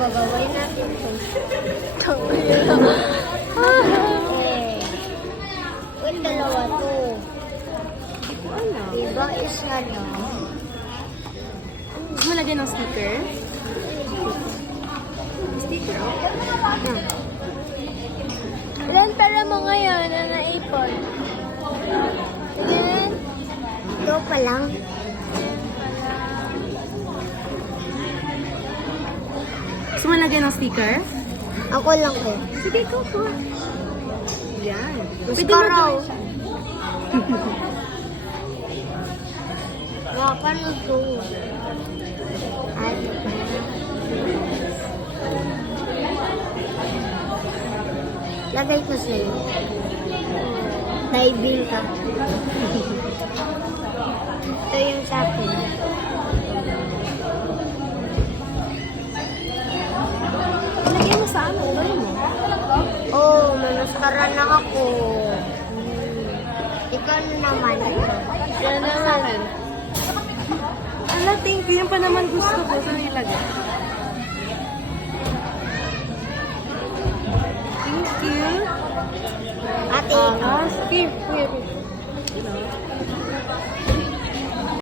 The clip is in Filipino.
gagawin natin ito. Okay. Wait, dalawa to. Ano? Iba is ano? Gusto mo lagyan ng sticker? Sticker, oh. Ilan pala mo ngayon na naipon? Ilan? Ito pa lang. Gusto mo lagyan ng sticker? Ako lang eh. Sige, go po. Yan. Gusto Pwede mo raw. gawin siya. Nakapanood ko. Ay. Lagay ko sa'yo. Diving ka. Ito yung sa akin. Lagyan mo sa ano? Gawin mo. Oh, manaskara na ako. Ikaw na naman. Yan na sa akin. Ala, thank you. Yung pa naman gusto ko. Saan ilagay? Thank you. Ate, Here.